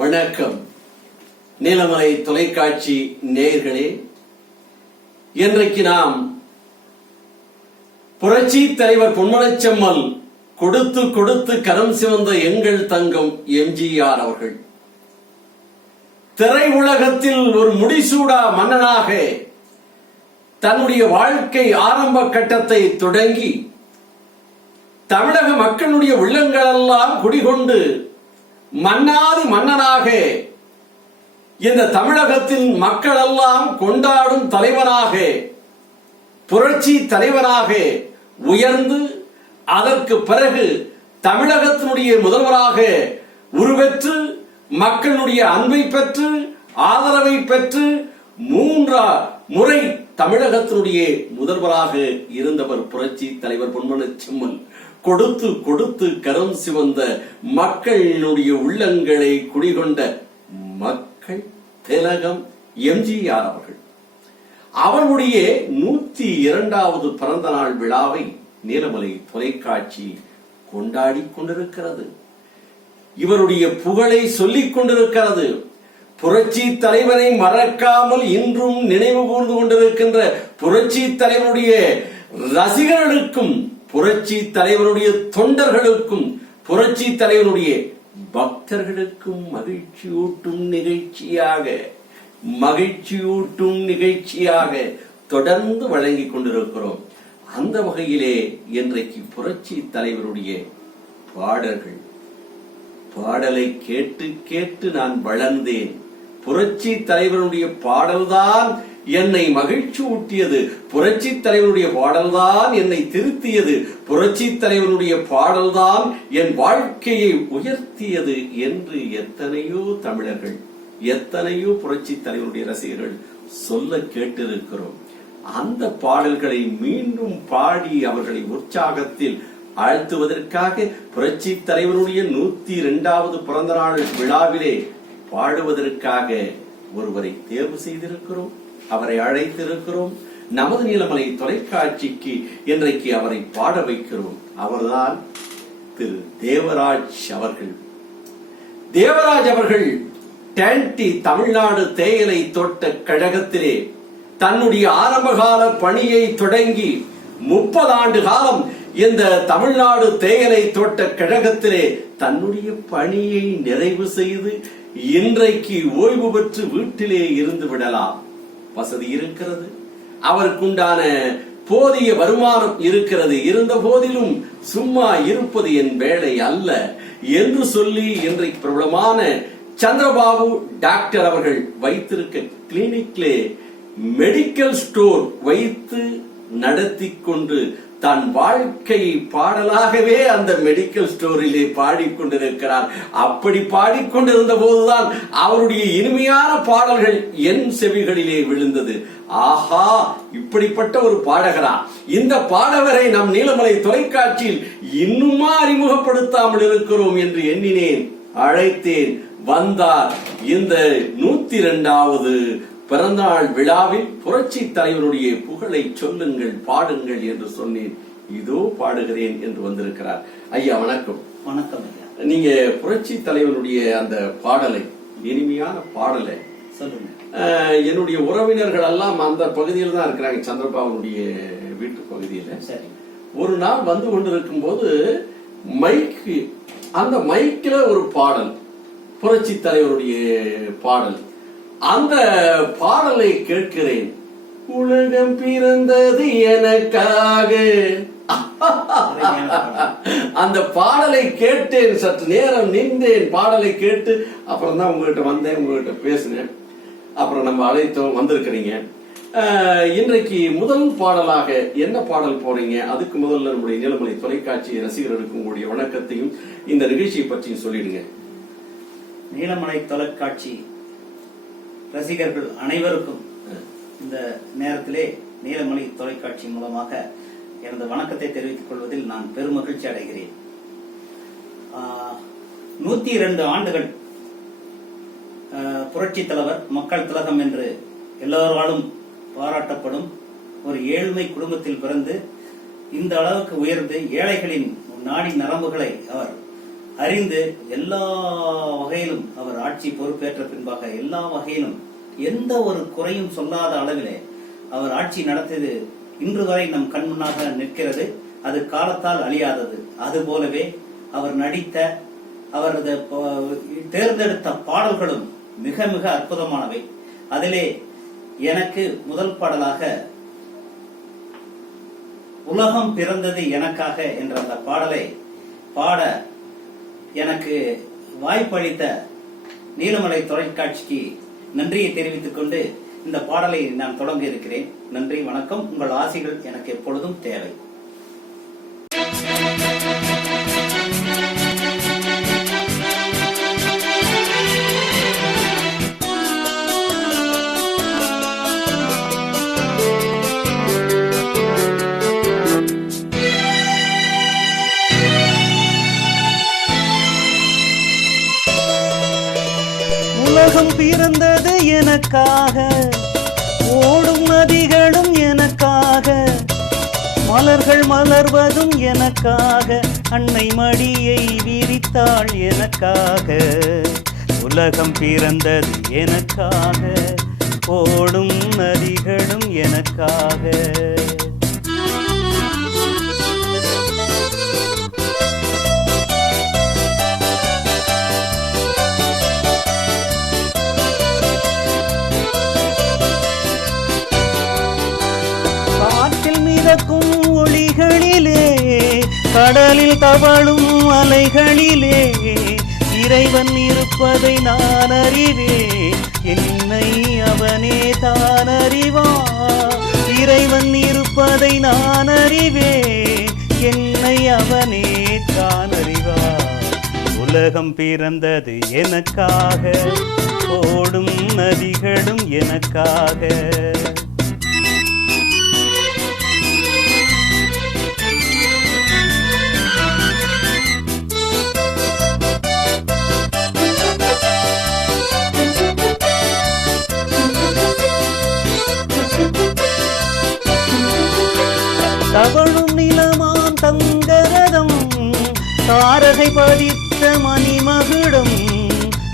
வணக்கம். நீலமலை தொலைக்காட்சி நேயர்களே, இன்றைக்கு நாம் புரட்சி தலைவர் பொன்மனச்செம்மல் கொடுத்து கொடுத்து கரம் சிவந்த எங்கள் தங்கம் எம்ஜிஆர் அவர்கள் திரை உலகத்தில் ஒரு முடிசூடா மன்னனாக தன்னுடைய வாழ்க்கை ஆரம்ப கட்டத்தை தொடங்கி தமிழக மக்களுடைய உள்ளங்களெல்லாம் குடிகொண்டு மன்னாதி மன்னனாக இந்த தமிழகத்தின் மக்கள் எல்லாம் கொண்டாடும் தலைவனாக, புரட்சி தலைவனாக உயர்ந்து அதற்கு பிறகு தமிழகத்தினுடைய முதல்வராக உருவெற்று மக்களுடைய அன்பை பெற்று ஆதரவை பெற்று 3 முறை தமிழகத்தினுடைய முதல்வராக இருந்தவர் புரட்சி தலைவர் பொன்மனச்செம்மல். கொடுத்து கொடுத்து கரம் சிவந்த மக்களுடைய உள்ளங்களை குடிகொண்ட மக்கள் திலகம் எம்ஜிஆர் அவர்கள். அவருடைய 102வது பிறந்த நாள் விழாவை நீலமலை தொலைக்காட்சி கொண்டாடி கொண்டிருக்கிறது. இவருடைய புகழை சொல்லிக் கொண்டிருக்கிறது. புரட்சி தலைவரை மறக்காமல் இன்றும் நினைவு கூர்ந்து கொண்டிருக்கின்ற புரட்சி தலைவருடைய ரசிகர்களுக்கும், புரட்சி தலைவருடைய தொண்டர்களுக்கும், புரட்சி தலைவருடைய பக்தர்களுக்கும் மகிழ்ச்சியூட்டும் நிகழ்ச்சியாக தொடர்ந்து வழங்கிக் கொண்டிருக்கிறோம். அந்த வகையிலே இன்றைக்கு புரட்சி தலைவருடைய பாடலை கேட்டு கேட்டு நான் வளர்ந்தேன். புரட்சி தலைவருடைய பாடல்தான் என்னை மகிழ்ச்சி ஊட்டியது, புரட்சி தலைவருடைய பாடல்தான் என்னை திருத்தியது, புரட்சி தலைவருடைய பாடல்தான் என் வாழ்க்கையை உயர்த்தியது என்று எத்தனையோ தமிழர்கள், எத்தனையோ புரட்சி தலைவருடைய ரசிகர்கள் சொல்ல கேட்டிருக்கிறோம். அந்த பாடல்களை மீண்டும் பாடி அவர்களை உற்சாகத்தில் ஆழ்த்துவதற்காக புரட்சி தலைவருடைய 102வது பிறந்த நாள் விழாவிலே பாடுவதற்காக ஒருவரை தேர்வு செய்திருக்கிறோம், அவரை அழைத்திருக்கிறோம். நமது நீலமலை தொலைக்காட்சிக்கு இன்றைக்கு அவரை பாட வைக்கிறோம். அவர்தான் திரு தேவராஜ் அவர்கள். தேவராஜ் அவர்கள் டேண்டி தமிழ்நாடு தேயிலை தோட்ட கழகத்திலே தன்னுடைய ஆரம்பகால பணியை தொடங்கி 30 ஆண்டு காலம் இந்த தமிழ்நாடு தேயிலை தோட்ட கழகத்திலே தன்னுடைய பணியை நிறைவு செய்து இன்றைக்கு ஓய்வு பெற்று வீட்டிலே இருந்து விடலாம், வசதி இருக்கிறது, அவருக்குண்டான போதிய வருமானம் இருக்கிறது. இருந்த போதிலும் சும்மா இருப்பது என் வேலை அல்ல என்று சொல்லி இன்றைக்கு பிரபலமான சந்திரபாபு டாக்டர் அவர்கள் வைத்திருக்க கிளினிக்லே மெடிக்கல் ஸ்டோர் வைத்து நடத்தி கொண்டு தன் வாழ்க்கையை பாடலாகவே அந்த மெடிக்கல் ஸ்டோரிலே பாடிக்கொண்டிருக்கிறார். அப்படி பாடிக்கொண்டிருந்த போதுதான் அவருடைய இனிமையான பாடல்கள் என் செவிகளிலே விழுந்தது. ஆஹா, இப்படிப்பட்ட ஒரு பாடகரா, இந்த பாடகரை நம் நீலமலை தொலைக்காட்சியில் இன்னுமா அறிமுகப்படுத்தாமல் இருக்கிறோம் என்று எண்ணினேன், அழைத்தேன், வந்தார். இந்த 102வது பிறந்தநாள் விழாவில் புரட்சி தலைவருடைய புகழை சொல்லுங்கள், பாடுங்கள் என்று சொன்னேன். இதோ பாடுகிறேன் என்று வந்திருக்கிறார். ஐயா வணக்கம். வணக்கம் ஐயா. நீங்க புரட்சி தலைவருடைய அந்த பாடலை, இனிமையான பாடலை சொல்லுங்க. என்னுடைய உறவினர்கள் எல்லாம் அந்த பகுதியில் தான் இருக்கிறாங்க, சந்திரபாபுடைய வீட்டு பகுதியில. சரி. ஒரு நாள் வந்து கொண்டிருக்கும் போது அந்த மைக்ல ஒரு பாடல், புரட்சி தலைவருடைய பாடல். அந்த பாடலை கேட்கிறேன். உலகம் பிறந்தது எனக்காக. அந்த பாடலை கேட்டேன், சற்று நேரம் நின்றேன், பாடலை கேட்டு அப்புறம் தான் உங்ககிட்ட வந்தேன், உங்ககிட்ட பேசினேன். அப்புறம் நம்ம அழைத்தோம், வந்திருக்கிறீங்க. இன்றைக்கு முதல் பாடலாக என்ன பாடல் போறீங்க? அதுக்கு முதல்ல நம்முடைய நீலமலை தொலைக்காட்சி ரசிகர்களுக்கு உங்களுடைய வணக்கத்தையும் இந்த நிகழ்ச்சியை பற்றியும் சொல்லிடுங்க. நீலமலை தொலைக்காட்சி ரசிகர்கள் அனைவருக்கும் இந்த நேரத்திலே நீலமலை தொலைக்காட்சி மூலமாக எனது வணக்கத்தை தெரிவித்துக் கொள்வதில் நான் பெருமகிழ்ச்சி அடைகிறேன். 102 ஆண்டுகள் புரட்சி தலைவர், மக்கள் திலகம் என்று எல்லோராலும் பாராட்டப்படும் ஒரு ஏழ்மை குடும்பத்தில் பிறந்து இந்த அளவுக்கு உயர்ந்து ஏழைகளின் நாடி நரம்புகளை அவர் அறிந்து எல்லா வகையிலும் அவர் ஆட்சி பொறுப்பேற்ற பின்பாக எல்லா வகையிலும் எந்த ஒரு குறையும் சொல்லாத அளவிலே அவர் ஆட்சி நடத்தியது இன்று வரை நம் கண் முன்னாக நிற்கிறது. அது காலத்தால் அழியாதது. அது போலவே அவர் நடித்த அவரது தேர்ந்தெடுத்த பாடல்களும் மிக மிக அற்புதமானவை. அதிலே எனக்கு முதல் பாடலாக உலகம் பிறந்தது எனக்காக என்ற அந்த பாடலை பாட எனக்கு வாய்ப்பளித்த நீலமலை தொலைக்காட்சிக்கு நன்றியை தெரிவித்துக் கொண்டு இந்த பாடலை நான் தொடங்க இருக்கிறேன். நன்றி, வணக்கம். உங்கள் ஆசைகள் எனக்கு எப்பொழுதும் தேவை. உலகம் பிறந்தது எனக்காக, ஓடும் நதிகளும் எனக்காக, மலர்கள் மலர்வதும் எனக்காக, அன்னை மடியை விரித்தாள் எனக்காக. உலகம் பிறந்தது எனக்காக, ஓடும் நதிகளும் எனக்காக. மிதக்கும் ஒளிகளிலே, கடலில் தவழும் அலைகளிலே, இறைவன் இருப்பதை நான் அறிவேன். என்னை அவனே தான் அறிவான். இறைவன் இருப்பதை நான் அறிவேன். என்னை அவனே தான் அறிவான். உலகம் பிறந்தது எனக்காக, ஓடும் நதிகளும் எனக்காக. தவழும் நிலமாம் தங்கரதம், தாரகை பதித்த மணிமகுடம்,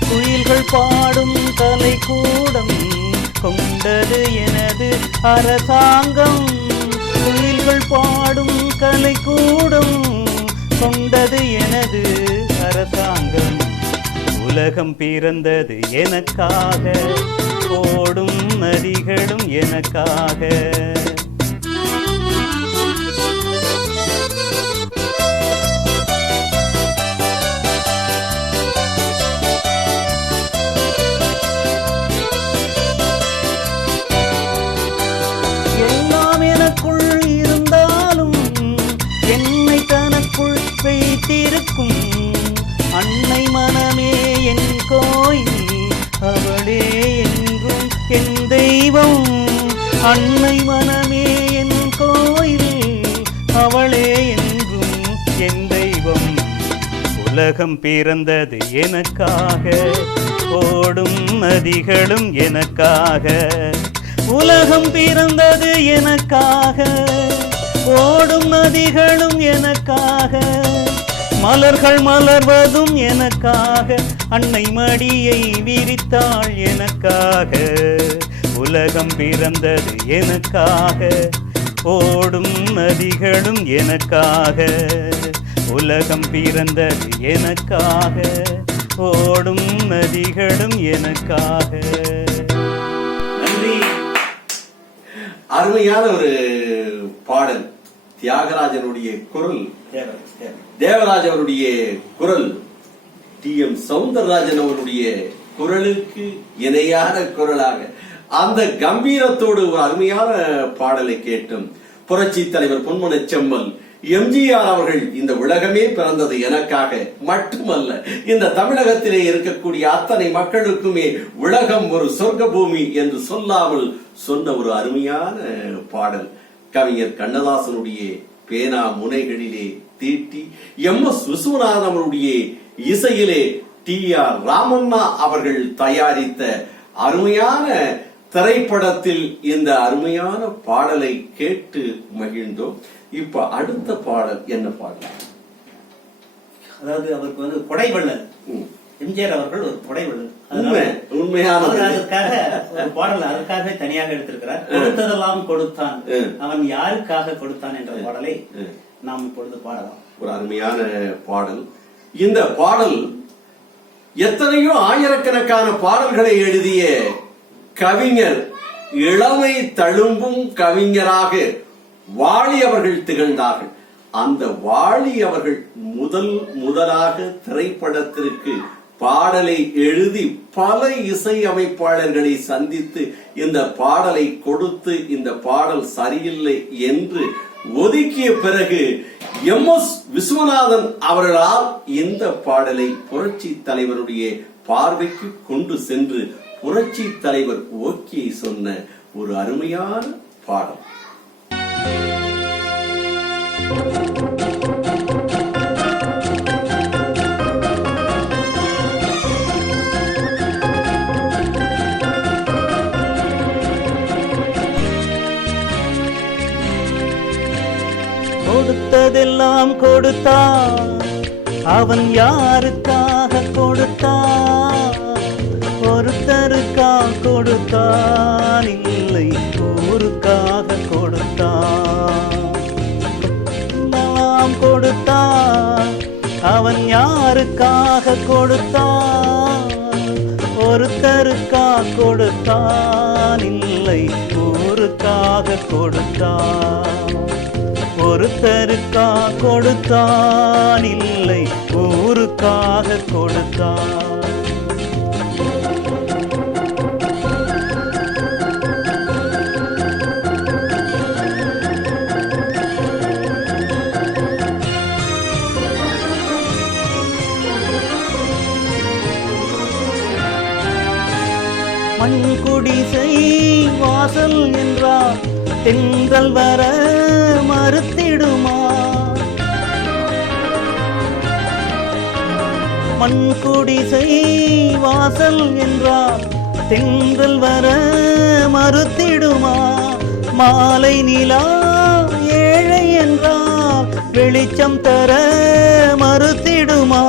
குயில்கள் பாடும் கலைக்கூடம் கொண்டது எனது அரசாங்கம். குயில்கள் பாடும் கலைக்கூடம் கொண்டது எனது அரசாங்கம். உலகம் பிறந்தது எனக்காக, ஓடும் நதிகளும் எனக்காக. எல்லாம் எனக்குள் இருந்தாலும் என்னை தனக்குள் வைத்திருக்கும் அன்னை மனமே என் கோயில், அவளே என்றும் என் தெய்வம். அன்னை மனமே என் கோயில், அவளே என்றும் என் தெய்வம். உலகம் பிறந்தது எனக்காக, ஓடும் நதிகளும் எனக்காக. உலகம் பிறந்தது எனக்காக, ஓடும் நதிகளும் எனக்காக, மலர்கள் மலர்வதும் எனக்காக, அன்னை மடியை விரித்தாள் எனக்காக. உலகம் பிறந்தது எனக்காக, ஓடும் நதிகளும் எனக்காக. உலகம் பிறந்தது எனக்காக, ஓடும் நதிகளும் எனக்காக. நன்றி. அருமையான ஒரு பாடல். தியாகராஜனுடைய குரல், தேவராஜ் அவருடைய குரல், டி.எம். சௌந்தரராஜன் அவருடைய குரலுக்கு இணையான குரலாக அந்த கம்பீரத்தோடு ஒரு அருமையான பாடலை கேட்டும் புரட்சி தலைவர் பொன்மன செம்மல் எம்ஜிஆர் அவர்கள் இந்த உலகமே பிறந்தது எனக்காக மட்டுமல்ல, இந்த தமிழகத்திலே இருக்கக்கூடிய அத்தனை மக்களுக்குமே உலகம் ஒரு சொர்க்க பூமி என்று சொல்லாமல் சொன்ன ஒரு அருமையான பாடல். கவிஞர் கண்ணதாசனுடைய பேனா முனைகளிலே தீட்டி எம்.எஸ். விஸ்வநாதன் அவருடைய இசையிலே டி.ஆர். ராமண்ணா அவர்கள் தயாரித்த அருமையான திரைப்படத்தில் இந்த அருமையான பாடலை கேட்டு மகிழ்ந்தோம். இப்ப அடுத்த பாடல் என்ன பாடல்? அதாவது அவருக்கு வந்து கொடைவள்ளல். ம். எம்ஜிஆர் அவர்கள் ஒரு கொடைவள்ளல். உண்மை, உண்மையானது. அவர் அதற்காக ஒரு பாடல் அதற்காகவே தனியாக எடுத்திருக்கிறார். கொடுத்ததெல்லாம் கொடுத்தான், அவன் யாருக்காக கொடுத்தான் என்ற பாடலை நாம் இப்பொழுது பாடலாம். ஒரு அருமையான பாடல். இந்த பாடல் எத்தனையோ ஆயிரக்கணக்கான பாடல்களை எழுதிய கவிஞர், இளமை தழும்பும் கவிஞராக வாலி அவர்கள் திகழ்ந்தார்கள். அந்த வாலி அவர்கள் முதலாக திரைப்படத்திற்கு பாடலை எழுதி பல இசை அமைப்பாளர்களை சந்தித்து இந்த பாடலை கொடுத்து இந்த பாடல் சரியில்லை என்று ஒதுக்கிய பிறகு எம்.எஸ். விஸ்வநாதன் அவர்களால் இந்த பாடலை புரட்சி தலைவருடைய பார்வைக்கு கொண்டு சென்று புரட்சி தலைவர் ஓகே சொன்ன ஒரு அருமையான பாடல். கொடுத்ததெல்லாம் கொடுத்தான், அவன் யாருக்காக கொடுத்தான்? ஒருத்தருக்கா கொடுத்தான், இல்லை ஊருக்காக கொடுத்தான். எல்லாம் கொடுத்தான், அவன் யாருக்காக கொடுத்தான்? ஒருத்தருக்கா கொடுத்தான், இல்லை ஊருக்காக கொடுத்தான். ஒருத்தருக்கா கொடுத்தான், இல்லை ஊருக்காக கொடுத்தான். மண் குடிசை வாசல் என்றார், தென்றல் வர மறுத்திடுமா? மண் குடிசை வாசல் என்றார், தென்றல் வர மறுத்திடுமா? மாலை நிலா ஏழை என்றால் வெளிச்சம் தர மறுத்திடுமா?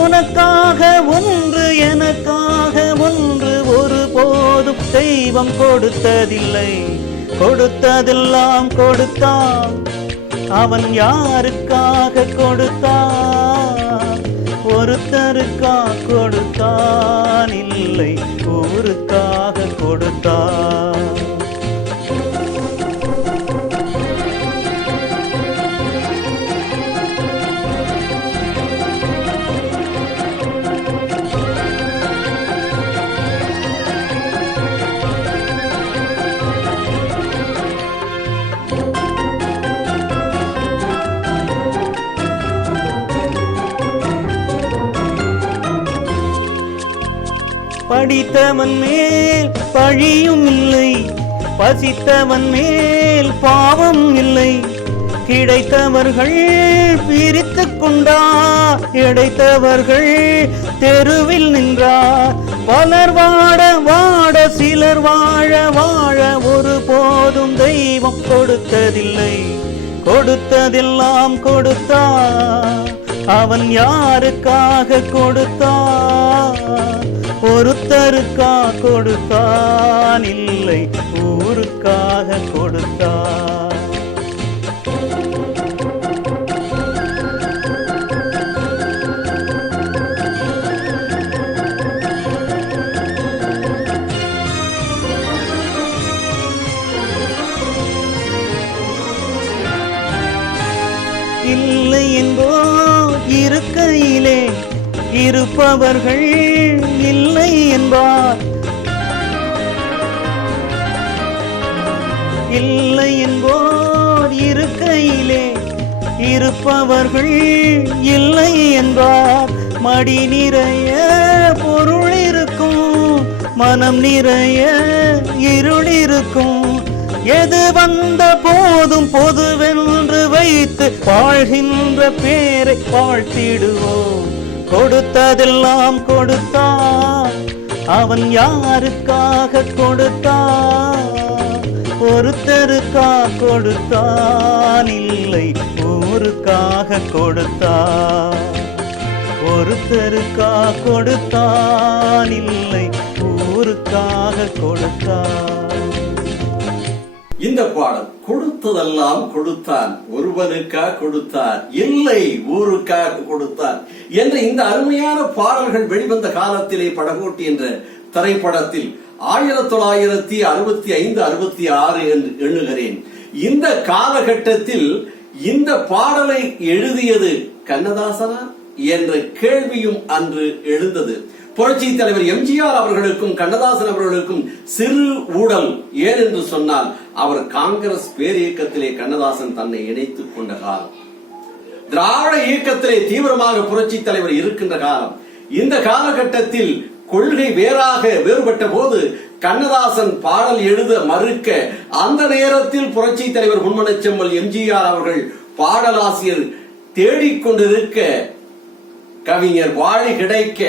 உனக்காக ஒன்று எனக்காக ஒன்று ஒருபோதும் தெய்வம் கொடுத்ததில்லை. கொடுத்ததெல்லாம் கொடுத்தான், அவன் யாருக்காக கொடுத்தான்? ஒருத்தருக்கா கொடுத்தான், இல்லை ஊருக்காக கொடுத்தான். படித்தவன் மேல் பழியும் இல்லை, பசித்தவன் மேல் பாவம் இல்லை. கிடைத்தவர்கள் பிரித்துக் கொண்டார், எடைத்தவர்கள் தெருவில் நின்றார். பலர் வாட வாட சிலர் வாழ வாழ ஒரு போதும் தெய்வம் கொடுத்ததில்லை. கொடுத்ததெல்லாம் கொடுத்தான், அவன் யாருக்காக கொடுத்தான்? ஒருத்தருக்கா கொடுத்தான், இல்லை ஊருக்காக கொடுத்தான். இல்லை என்போ இருக்கையிலே இருப்பவர்கள் இல்லை என்பார். இல்லை என்போர் இருக்கையிலே இருப்பவர்கள் இல்லை என்பார். மடி நிறைய பொருள் இருக்கும், மனம் நிறைய இருள் இருக்கும். எது வந்த போதும் பொதுவென்று வைத்து வாழ்கின்ற பேரை வாழ்த்திடுவோம். கொடுத்ததெல்லாம் கொடுத்தான், அவன் யாருக்காக கொடுத்தான்? ஒருத்தருக்கா கொடுத்தான், இல்லை ஊருக்காக கொடுத்தான். ஒருத்தருக்கா கொடுத்தான், இல்லை ஊருக்காக கொடுத்தான். இந்த பாடல் கொடுத்ததெல்லாம் கொடுத்தான், ஒருவனுக்கா கொடுத்தார், இல்லை ஊருக்காக கொடுத்தார் என்ற இந்த அருமையான பாடல்கள் வெளிவந்த காலத்திலே படகோட்டி என்ற திரைப்படத்தில் 1965-66 என்று எண்ணுகிறேன். இந்த காலகட்டத்தில் இந்த பாடலை எழுதியது கண்ணதாசனா என்ற கேள்வியும் அன்று எழுந்தது. புரட்சி தலைவர் எம்ஜிஆர் அவர்களுக்கும் கண்ணதாசன் அவர்களுக்கும் சிறு ஊடல். ஏன் என்று சொன்னால் அவர் காங்கிரஸ் பேரியக்கத்திலே கண்ணதாசன் தன்னை இணைத்துக் கொண்ட காலம், திராவிட இயக்கத்திலே தீவிரமாக புரட்சி தலைவர் இருக்கின்ற காலம். இந்த காலகட்டத்தில் கொள்கை வேறுபட்ட போது கண்ணதாசன் பாடல் எழுத மறுக்க, அந்த நேரத்தில் புரட்சி தலைவர் முன்மனச்செம்மல் எம்ஜிஆர் அவர்கள் பாடலாசிரியர் தேடிக்கொண்டிருக்க, கவிஞர் வாழி கிடைக்க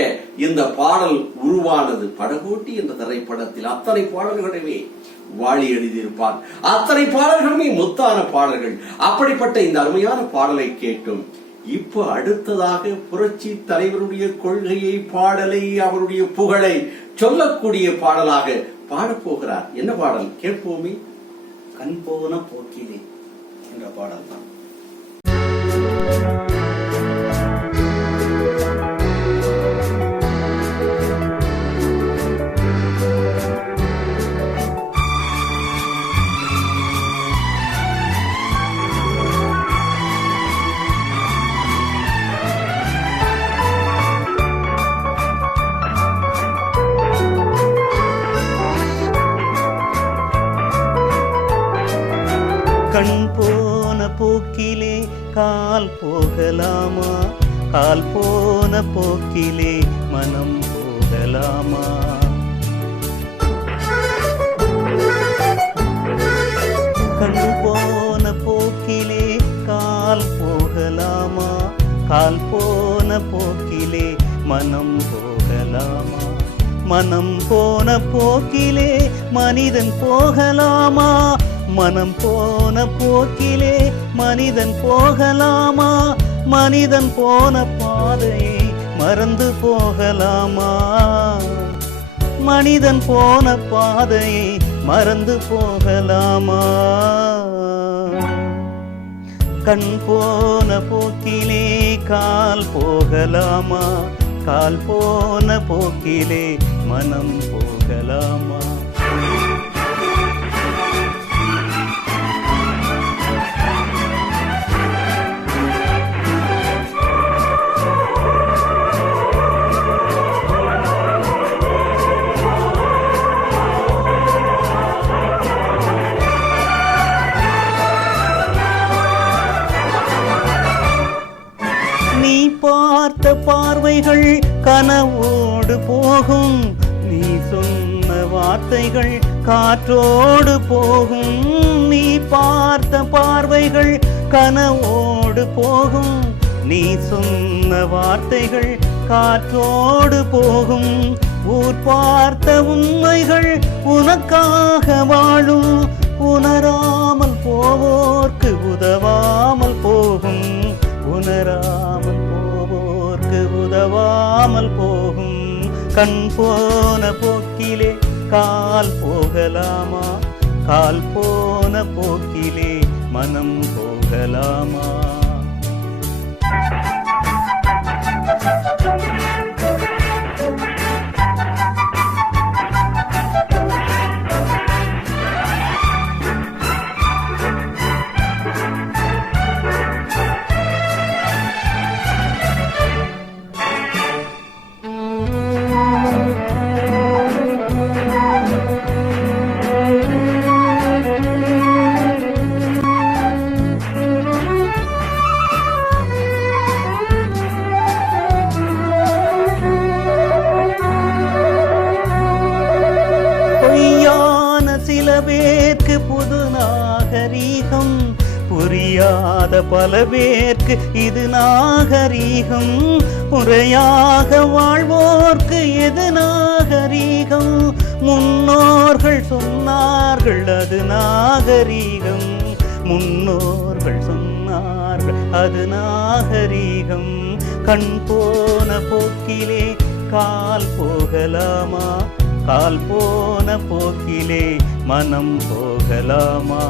இந்த பாடல் உருவானது. படகோட்டி என்ற திரைப்படத்தில் அத்தனை பாடல்களுமே வாழி எழுதியிருப்பார், அத்தனை பாடல்களுமே முத்தான பாடல்கள். அப்படிப்பட்ட இந்த அருமையான பாடலை கேட்டும். இப்ப அடுத்ததாக புரட்சி தலைவருடைய கொள்கையை, பாடலை, அவருடைய புகழை சொல்லக்கூடிய பாடலாக பாடப்போகிறார். என்ன பாடல் கேட்போமே? கண் போன போக்கிலே என்ற பாடல் தான். கண் போன போக்கிலே கால் போகலாமா, கால் போன போக்கிலே மனம் போகலாமா. கண் போன போக்கிலே கால் போகலாமா, கால் போன போக்கிலே மனம் போகலாமா. மனம் போன போக்கிலே மனிதன் போகலாமா, மனம் போன போக்கிலே மனிதன் போகலாமா. மனிதன் போன பாதையை மறந்து போகலாமா, மனிதன் போன பாதையை மறந்து போகலாமா. கண் போன போக்கிலே கால் போகலாமா, கால் போன போக்கிலே மனம் போகலாமா. பார்த்த பார்வைகள் கனவோடு போகும், நீ சொன்ன வார்த்தைகள் காற்றோடு போகும். நீ பார்த்த பார்வைகள் கனவோடு போகும், நீ சொன்ன வார்த்தைகள் காற்றோடு போகும். ஊர் பார்த்த உண்மைகள் உனக்காக வாழும், உணராமல் போவோர்க்கு உதவாமல் போகும், உணராமல் போவோர்க்கு உதவாமல் போகும். கண் போன போக்கிலே கால் போகலாமா, கால் போன போக்கிலே மனம் போகலாமா. பேர்க்கு புது நாகரீகம், புரியாத பல பேர்க்கு இது நாகரீகம். முறையாக வாழ்வோர்க்கு எது நாகரீகம்? முன்னோர்கள் சொன்னார்கள் அது நாகரீகம், முன்னோர்கள் சொன்னார்கள் அது நாகரீகம். கண் போன போக்கிலே கால் போகலாமா, கால் போன போக்கிலே மனம் போகலாமா.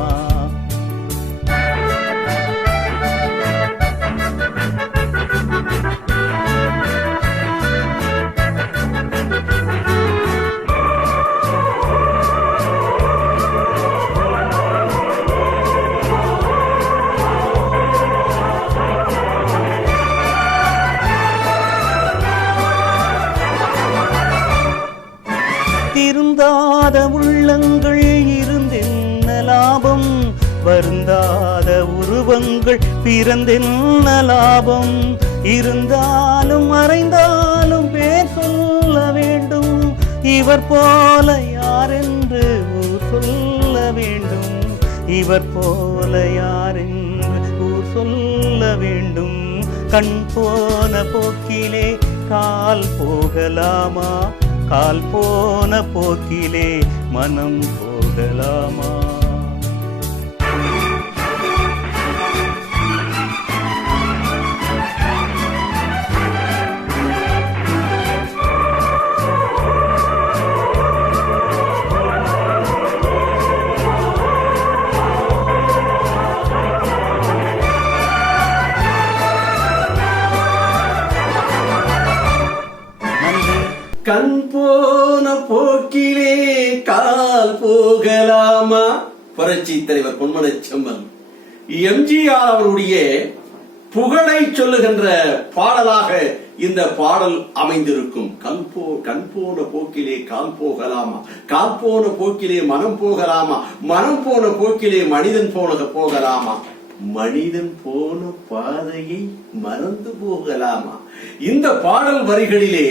திருந்தாத உள்ளங்கள் இருந்தென்ன லாபம், வருந்தாத உருவங்கள் பிறந்தென்ன லாபம். இருந்தாலும் மறைந்தாலும் பேர் சொல்ல வேண்டும், இவர் போல யாரென்று ஊர் சொல்ல வேண்டும், இவர் போல யாரென்று ஊர் சொல்ல வேண்டும். கண் போன போக்கிலே கால் போகலாமா, கால் போன போக்கிலே மனம் போகலாமா. கண் போன போக்கிலே கால் போகலாமா. புரட்சி தலைவர் பொன்மனச் செம்மல் எம்ஜிஆர் அவருடைய புகழை சொல்லுகின்ற பாடலாக இந்த பாடல் அமைந்திருக்கும். கண் போன போக்கிலே கால் போகலாமா, கால் போன போக்கிலே மனம் போகலாமா, மனம் போன போக்கிலே மனிதன் போகலாமா, மனிதன் போன பாதையை மறந்து போகலாமா. இந்த பாடல் வரிகளிலே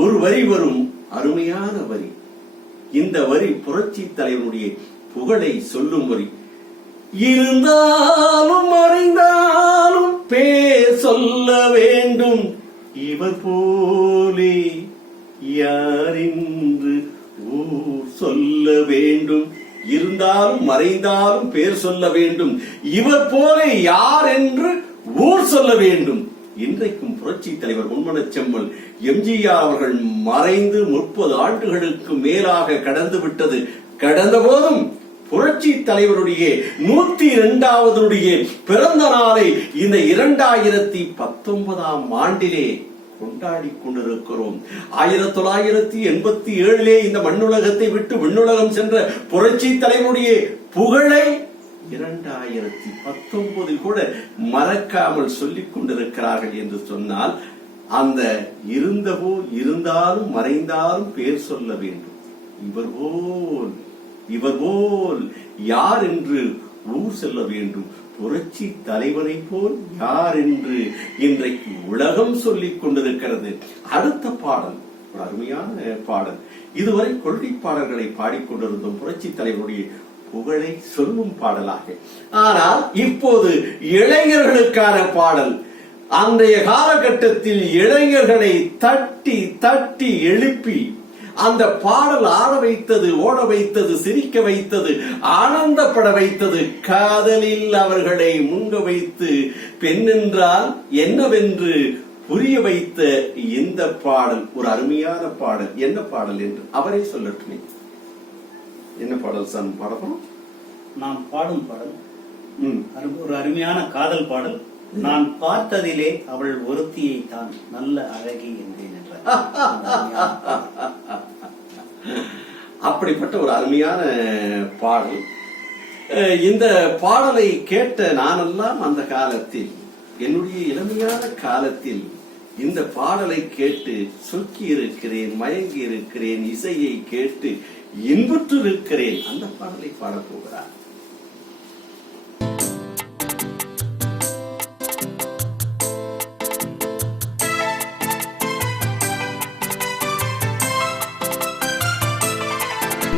ஒரு வரி வரும், அருமையான வரி. இந்த வரி புரட்சி தலைவனுடைய புகழை சொல்லும் வரி. இருந்தாலும் மறைந்தாலும் பேர் சொல்ல வேண்டும், இவர் போலே யாரென்று ஊர் சொல்ல வேண்டும். இருந்தாலும் மறைந்தாலும் பேர் சொல்ல வேண்டும், இவர் போலே யார் என்று ஊர் சொல்ல வேண்டும். இன்றைக்கும் புரட்சி தலைவர் பொன்மனச் செம்மல் எம்ஜிஆர் அவர்கள் மறைந்து 30 ஆண்டுகளுக்கு மேலாக கடந்து விட்டது. கடந்த போதும் புரட்சி தலைவருடைய 102வது பிறந்த நாளை இந்த 2019ஆம் ஆண்டிலே கொண்டாடி கொண்டிருக்கிறோம். 1987 இந்த மண்ணுலகத்தை விட்டு விண்ணுலகம் சென்ற புரட்சி தலைவருடைய புகழை 2019 கூட மறக்காமல் சொல்லிக் கொண்டிருக்கிறார்கள் என்று சொன்னால், அந்த இருந்தாலும் மறைந்தாலும் பேர் சொல்ல வேண்டும், இவர் போல் யார் என்று ஊர் செல்ல வேண்டும், புரட்சி தலைவனை போல் யார் என்று இன்றைக்கு உலகம் சொல்லிக் கொண்டிருக்கிறது. அடுத்த பாடல் ஒரு அருமையான பாடல். இதுவரை கொள்கை பாடல்களை பாடிக்கொண்டிருந்தோம், புரட்சி தலைவருடைய புகழை சொல்லும் பாடலாக. ஆனால் இப்போது இளைஞர்களுக்கான பாடல். அன்றைய காலகட்டத்தில் இளைஞர்களை தட்டி தட்டி எழுப்பி அந்த பாடல் ஆட வைத்தது, ஓட வைத்தது, சிரிக்க வைத்தது, ஆனந்தப்பட வைத்தது. காதலில் அவர்களை முங்க வைத்து பெண் என்றால் என்னவென்று புரிய வைத்த இந்த பாடல் ஒரு அருமையான பாடல். என்ன பாடல் என்று அவரே சொல்லட்டுமே. என்ன பாடல் சார் பாடப்போம்? நான் பாடும் பாடல் ஒரு அருமையான காதல் பாடல். நான் பார்த்ததிலே அவள் ஒருத்தியை தான் நல்ல அழகி என்றேன் என்ற அப்படிப்பட்ட ஒரு அருமையான பாடல். இந்த பாடலை கேட்ட நானெல்லாம் அந்த காலத்தில், என்னுடைய இளமையான காலத்தில் இந்த பாடலை கேட்டு சொக்கி இருக்கிறேன், மயங்கி இருக்கிறேன், இசையை கேட்டு இன்புற்று இருக்கிறேன். அந்த பாடலை பாடப் போகிறார்.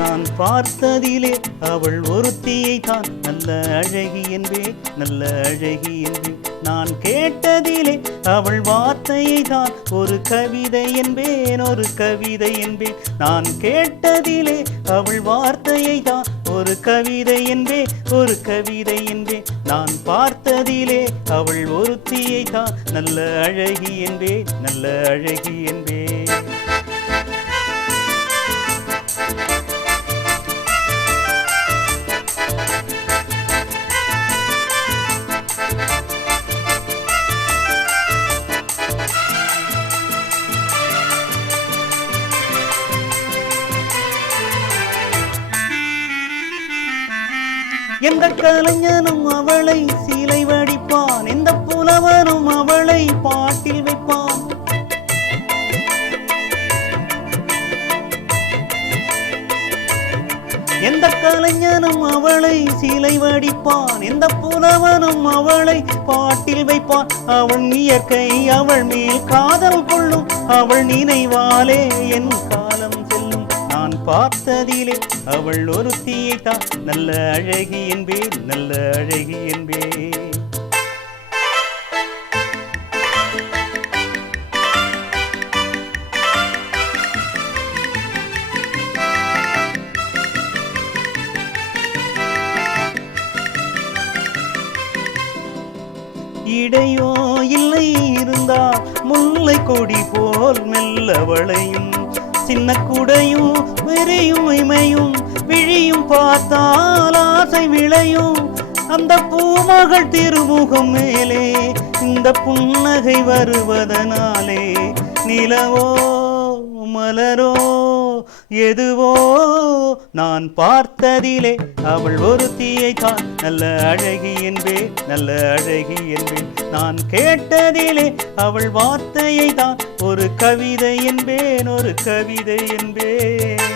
நான் பார்த்ததிலே அவள் ஒருத்தியை தான் நல்ல அழகி என்பேன், நல்ல அழகி என்பேன். நான் கேட்டதிலே அவள் வார்த்தையை தான் ஒரு கவிதை என்பேன், ஒரு கவிதை என்பேன். நான் கேட்டதிலே அவள் வார்த்தையை தான் ஒரு கவிதை என்பேன், ஒரு கவிதை என்பேன். நான் பார்த்ததிலே அவள் ஒருத்தியை தான் நல்ல அழகி என்பேன், நல்ல அழகி என்பேன். எந்த கலைஞனும் அவளை சீலை வடிப்பான், எந்த புலவனும் அவளை பாட்டில் வைப்பான். எந்த கலைஞனும் அவளை சீலை வடிப்பான், எந்த புலவனும் அவளை பாட்டில் வைப்பான். அவள் இயற்கை அவள் மேல் காதல் கொள்ளும், அவள் நினைவாலே என் காலம் செல்லும். நான் பார்த்ததிலே அவள் ஒருத்தியை தான் நல்ல அழகி என்பேன், நல்ல அழகி என்பேன். இடையோ இல்லை இருந்தால் முல்லை கொடி போல் மெல்ல வளையும், சின்ன குடையும் விரியும் இமையும் விழியும் பார்த்தால் ஆசை விளையும். அந்த பூமகள் திருமுகம் மேலே இந்த புன்னகை வருவதனாலே நிலவோ மலரோ எதுவோ நான் பார்த்ததிலே அவள் ஒருத்தியை தான் நல்ல அழகி என்பேன், நல்ல அழகி என்பேன். நான் கேட்டதிலே அவள் வார்த்தையை தான் ஒரு கவிதை என்பேன், ஒரு கவிதை என்பேன்.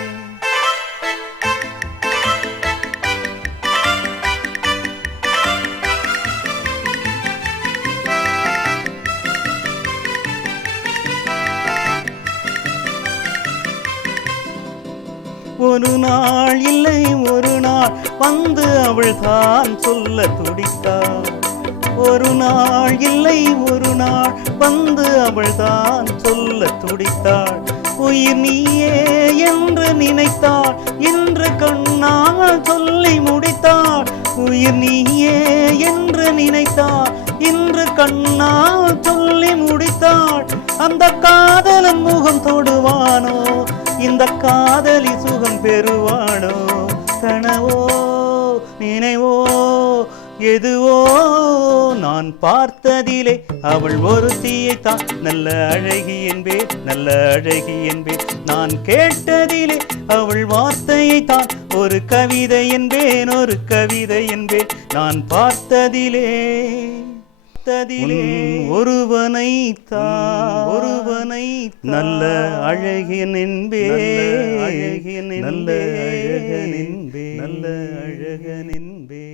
ஒரு நாள் இல்லை ஒரு நாள் வந்து அவள் தான் சொல்ல துடித்தாள். ஒரு நாள் இல்லை ஒரு நாள் வந்து அவள் தான் சொல்ல துடித்தாள். உயிர் நீயே என்று நினைத்தாள், இன்று கண்ணால் சொல்லி முடித்தாள். உயிர் நீயே என்று நினைத்தாள், இன்று கண்ணால் சொல்லி முடித்தாள். அந்த காதலன் முகம் தொடுவானோ, இந்த காதலி சுகம் பெறுவானோ. கனவோ நினைவோ எதுவோ நான் பார்த்ததிலே அவள் ஒருத்தியை தான் நல்ல அழகி என்பேன், நல்ல அழகி என்பேன். நான் கேட்டதிலே அவள் வார்த்தையை தான் ஒரு கவிதை என்பேன், ஒரு கவிதை என்பேன். நான் பார்த்ததிலே ஒருவனை தான் ஒருவனை நல்ல அழகின் என்பே, அழகின் நல்ல அழகன் என்பே, நல்ல அழகன் என்பே.